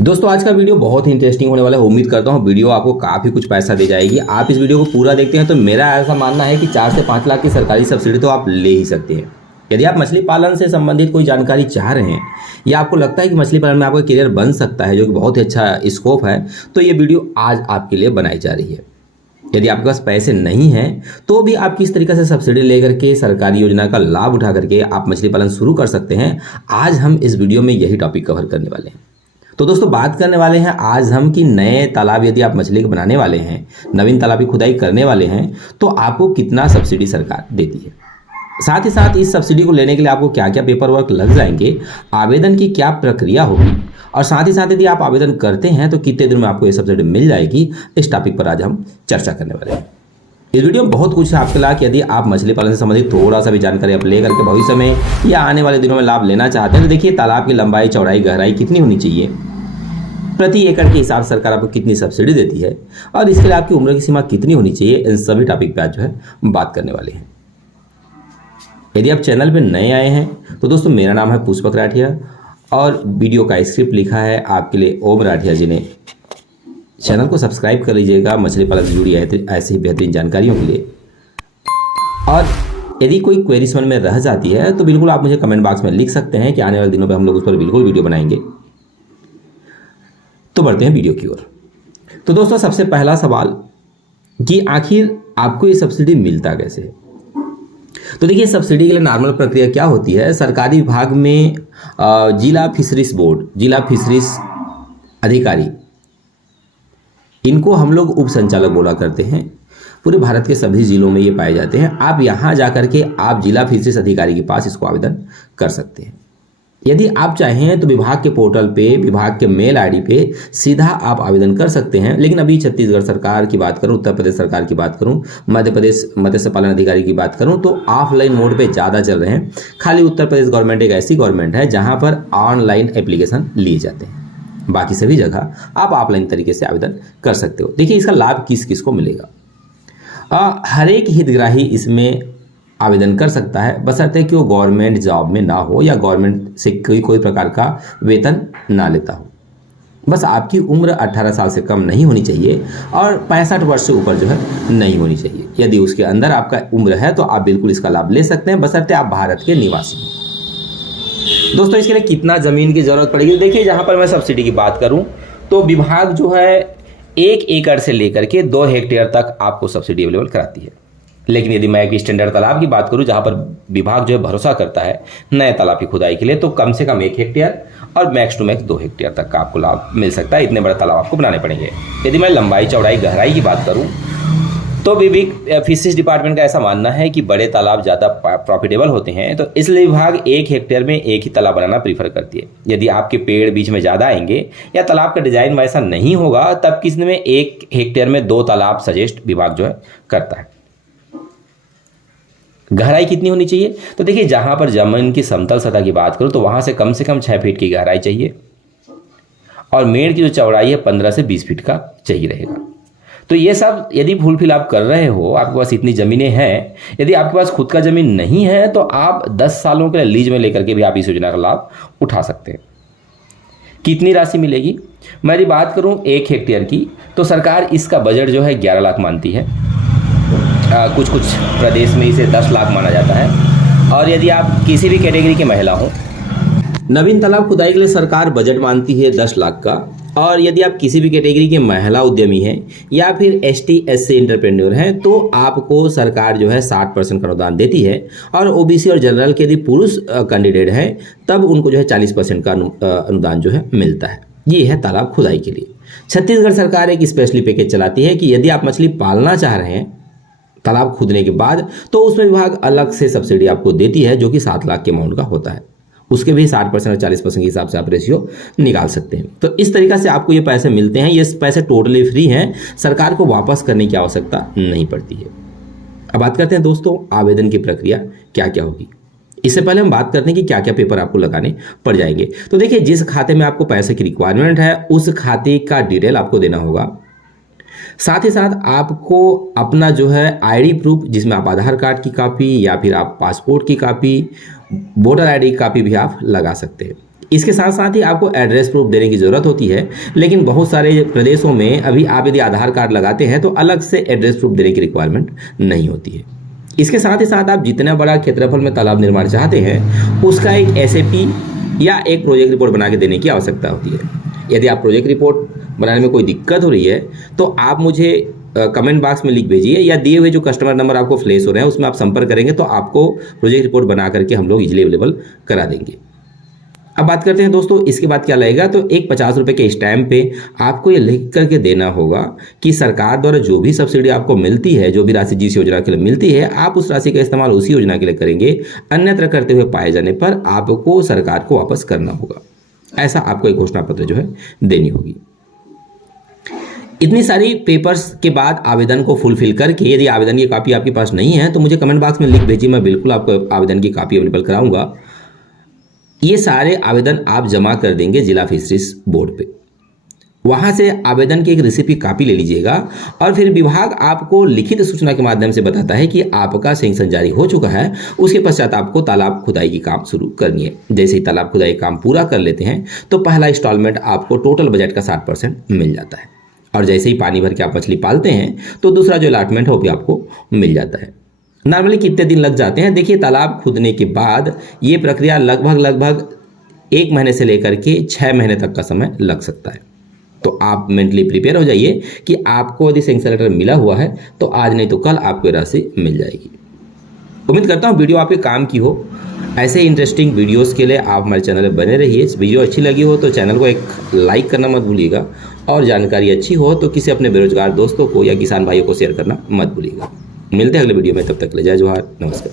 दोस्तों आज का वीडियो बहुत ही इंटरेस्टिंग होने वाला है। उम्मीद करता हूँ वीडियो आपको काफ़ी कुछ पैसा दे जाएगी। आप इस वीडियो को पूरा देखते हैं तो मेरा ऐसा मानना है कि 4 से 5 लाख की सरकारी सब्सिडी तो आप ले ही सकते हैं। यदि आप मछली पालन से संबंधित कोई जानकारी चाह रहे हैं या आपको लगता है कि मछली पालन में आपका करियर बन सकता है, जो कि बहुत ही अच्छा स्कोप है, तो ये वीडियो आज आपके लिए बनाई जा रही है। यदि आपके पास पैसे नहीं हैं तो भी आप किस तरीके से सब्सिडी लेकर के सरकारी योजना का लाभ उठा करके आप मछली पालन शुरू कर सकते हैं, आज हम इस वीडियो में यही टॉपिक कवर करने वाले हैं। तो दोस्तों बात करने वाले हैं आज हम कि नए तालाब यदि आप मछली के बनाने वाले हैं, नवीन तालाब की खुदाई करने वाले हैं, तो आपको कितना सब्सिडी सरकार देती है। साथ ही साथ इस सब्सिडी को लेने के लिए आपको क्या क्या पेपर वर्क लग जाएंगे, आवेदन की क्या प्रक्रिया होगी, और साथ ही साथ यदि आप आवेदन करते हैं तो कितने दिन में आपको ये सब्सिडी मिल जाएगी, इस टॉपिक पर आज हम चर्चा करने वाले हैं। इस वीडियो में बहुत कुछ है आपके लिए कि यदि आप मछली पालन से संबंधित थोड़ा सा भी जानकारी आप लेकर के भविष्य में या आने वाले दिनों में लाभ लेना चाहते हैं तो देखिए तालाब की लंबाई, चौड़ाई, गहराई कितनी होनी चाहिए, प्रति एकड़ के हिसाब से सरकार आपको कितनी सब्सिडी देती है, और इसके लिए आपकी उम्र की सीमा कितनी होनी चाहिए, इन सभी टॉपिक पे आज जो है बात करने वाले हैं। यदि आप चैनल पे नए आए हैं तो दोस्तों मेरा नाम है पुष्पक राठिया और वीडियो का स्क्रिप्ट लिखा है आपके लिए ओम राठिया जी ने। चैनल को सब्सक्राइब कर लीजिएगा मछली पालन से जुड़ी ऐसी ही बेहतरीन जानकारियों के लिए। और यदि कोई क्वेरी मन में रह जाती है तो बिल्कुल आप मुझे कमेंट बॉक्स में लिख सकते हैं कि आने वाले दिनों पर हम लोग उस पर बिल्कुल वीडियो बनाएंगे। तो बढ़ते हैं वीडियो की ओर। तो दोस्तों सबसे पहला सवाल कि आखिर आपको ये सब्सिडी मिलता कैसे है। तो देखिए सब्सिडी के लिए नॉर्मल प्रक्रिया क्या होती है, सरकारी विभाग में जिला फिशरीज बोर्ड, जिला फिशरीज अधिकारी, इनको हम लोग उप संचालक बोला करते हैं। पूरे भारत के सभी जिलों में ये पाए जाते हैं। आप यहाँ जाकर के आप जिला फिशरीज अधिकारी के पास इसको आवेदन कर सकते हैं। यदि आप चाहें तो विभाग के पोर्टल पे, विभाग के मेल आईडी पे सीधा आप आवेदन कर सकते हैं। लेकिन अभी छत्तीसगढ़ सरकार की बात करूं, उत्तर प्रदेश सरकार की बात करूं, मध्य प्रदेश मत्स्य पालन अधिकारी की बात करूं तो ऑफलाइन मोड पे ज़्यादा चल रहे हैं। खाली उत्तर प्रदेश गवर्नमेंट एक ऐसी गवर्नमेंट है जहां पर ऑनलाइन एप्लीकेशन लिए जाते हैं। बाकी सभी जगह आप ऑफलाइन तरीके से आवेदन कर सकते हो। देखिए इसका लाभ किस किस को मिलेगा। हर एक हितग्राही इसमें आवेदन कर सकता है, बशर्ते कि वो गवर्नमेंट जॉब में ना हो या गवर्नमेंट से कोई प्रकार का वेतन ना लेता हो। बस आपकी उम्र 18 साल से कम नहीं होनी चाहिए और 65 वर्ष से ऊपर जो है नहीं होनी चाहिए। यदि उसके अंदर आपका उम्र है तो आप बिल्कुल इसका लाभ ले सकते हैं, बशर्ते आप भारत के निवासी हो। दोस्तों इसके लिए कितना ज़मीन की ज़रूरत पड़ेगी, देखिए जहाँ पर मैं सब्सिडी की बात करूँ तो विभाग जो है 1 एकड़ से लेकर के 2 हेक्टेयर तक आपको सब्सिडी अवेलेबल कराती है। लेकिन यदि मैं एक स्टैंडर्ड तालाब की बात करूं जहां पर विभाग जो है भरोसा करता है नए तालाब की खुदाई के लिए, तो कम से कम 1 हेक्टेयर और मैक्स टू मैक्स 2 हेक्टेयर तक का आपको लाभ मिल सकता है। इतने बड़े तालाब आपको बनाने पड़ेंगे। यदि मैं लंबाई, चौड़ाई, गहराई की बात करूं तो फिशरीज डिपार्टमेंट का ऐसा मानना है कि बड़े तालाब ज़्यादा प्रॉफिटेबल होते हैं, तो इसलिए विभाग 1 हेक्टेयर में एक ही तालाब बनाना प्रीफर करती है। यदि आपके पेड़ बीच में ज़्यादा आएंगे या तालाब का डिजाइन वैसा नहीं होगा तब किसी में 1 हेक्टेयर में 2 तालाब सजेस्ट विभाग जो है करता है। गहराई कितनी होनी चाहिए, तो देखिए जहां पर जमीन की समतल सतह की बात करूं तो वहां से कम 6 फीट की गहराई चाहिए और मेड़ की जो चौड़ाई है 15 से 20 फीट का चाहिए रहेगा। तो ये सब यदि फुलफिल आप कर रहे हो, आपके पास इतनी ज़मीनें हैं। यदि आपके पास खुद का ज़मीन नहीं है तो आप 10 सालों के लिए लीज में लेकर के भी आप इस योजना का लाभ उठा सकते हैं। कितनी राशि मिलेगी, मैं यदि बात करूं 1 हेक्टेयर की तो सरकार इसका बजट जो है 11 लाख मानती है। कुछ प्रदेश में इसे 10 लाख माना जाता है। और यदि आप किसी भी कैटेगरी के महिला हो, नवीन तालाब खुदाई के लिए सरकार बजट मानती है 10 लाख का। और यदि आप किसी भी कैटेगरी के महिला उद्यमी हैं या फिर ST SC एंटरप्रेन्योर हैं तो आपको सरकार जो है 60% का अनुदान देती है। और OBC और जनरल के यदि पुरुष कैंडिडेट हैं तब उनको जो है 40% का अनुदान जो है मिलता है। ये है तालाब खुदाई के लिए। छत्तीसगढ़ सरकार एक स्पेशली पैकेज चलाती है कि यदि आप मछली पालना चाह रहे हैं तालाब खुदने के बाद तो उसमें विभाग अलग से सब्सिडी आपको देती है, जो कि 7 लाख के अमाउंट का होता है। उसके भी 60% और 40% के हिसाब से आप रेशियो निकाल सकते हैं। तो इस तरीक़ा से आपको ये पैसे मिलते हैं। ये पैसे टोटली फ्री हैं, सरकार को वापस करने की आवश्यकता नहीं पड़ती है। अब बात करते हैं दोस्तों आवेदन की प्रक्रिया क्या क्या होगी। इससे पहले हम बात करते हैं कि क्या क्या पेपर आपको लगाने पड़ जाएंगे। तो देखिए जिस खाते में आपको पैसे की रिक्वायरमेंट है उस खाते का डिटेल आपको देना होगा। साथ ही साथ आपको अपना जो है आईडी प्रूफ, जिसमें आप आधार कार्ड की कॉपी या फिर आप पासपोर्ट की कॉपी, वोटर आईडी की कॉपी भी आप लगा सकते हैं। इसके साथ साथ ही आपको एड्रेस प्रूफ देने की ज़रूरत होती है, लेकिन बहुत सारे प्रदेशों में अभी आप यदि आधार कार्ड लगाते हैं तो अलग से एड्रेस प्रूफ देने की रिक्वायरमेंट नहीं होती है। इसके साथ ही साथ आप जितना बड़ा क्षेत्रफल में तालाब निर्माण चाहते हैं उसका एक एसएपी या एक प्रोजेक्ट रिपोर्ट बना के देने की आवश्यकता होती है। यदि आप प्रोजेक्ट रिपोर्ट बनाने में कोई दिक्कत हो रही है तो आप मुझे कमेंट बॉक्स में लिख भेजिए, या दिए हुए जो कस्टमर नंबर आपको फ्लैश हो रहे हैं उसमें आप संपर्क करेंगे तो आपको प्रोजेक्ट रिपोर्ट बना करके हम लोग इजीली अवेलेबल करा देंगे। अब बात करते हैं दोस्तों इसके बाद क्या लगेगा। तो एक 50 रुपये के स्टैम्प पे आपको ये लिख करके देना होगा कि सरकार द्वारा जो भी सब्सिडी आपको मिलती है, जो भी राशि जिस योजना के लिए मिलती है, आप उस राशि का इस्तेमाल उसी योजना के लिए करेंगे, अन्यत्र करते हुए पाए जाने पर आपको सरकार को वापस करना होगा। ऐसा आपको एक घोषणा पत्र जो है देनी होगी। इतनी सारी पेपर्स के बाद आवेदन को फुलफिल करके यदि आवेदन की कॉपी आपके पास नहीं है तो मुझे कमेंट बॉक्स में लिख भेजिए, मैं बिल्कुल आपको आवेदन की कॉपी अवेलेबल कराऊंगा। ये सारे आवेदन आप जमा कर देंगे जिला फिशरीज बोर्ड पे। वहां से आवेदन की एक रिसिप्ट की कॉपी ले लीजिएगा और फिर विभाग आपको लिखित सूचना के माध्यम से बताता है कि आपका सैंक्शन जारी हो चुका है। उसके पश्चात आपको तालाब खुदाई की काम शुरू करनी है। जैसे ही तालाब खुदाई काम पूरा कर लेते हैं तो पहला इंस्टॉलमेंट आपको टोटल बजट का 60% मिल जाता है, और जैसे ही पानी भर के आप मछली पालते हैं तो दूसरा जो अलॉटमेंट है वो भी आपको मिल जाता है। नॉर्मली कितने दिन लग जाते हैं? देखिए, तालाब खुदने के बाद ये प्रक्रिया लगभग 1 महीने से लेकर के 6 महीने तक का समय लग सकता है। तो आप मेंटली प्रिपेयर हो जाइए कि आपको यदि सैंक्शन लेटर मिला हुआ है तो आज नहीं तो कल आपको राशि मिल जाएगी। उम्मीद करता हूँ वीडियो आपके काम की हो। ऐसे इंटरेस्टिंग वीडियोस के लिए आप हमारे चैनल में बने रहिए। वीडियो अच्छी लगी हो तो चैनल को एक लाइक करना मत भूलिएगा, और जानकारी अच्छी हो तो किसी अपने बेरोजगार दोस्तों को या किसान भाइयों को शेयर करना मत भूलिएगा। मिलते हैं अगले वीडियो में, तब तक ले जय जोहार, नमस्कार।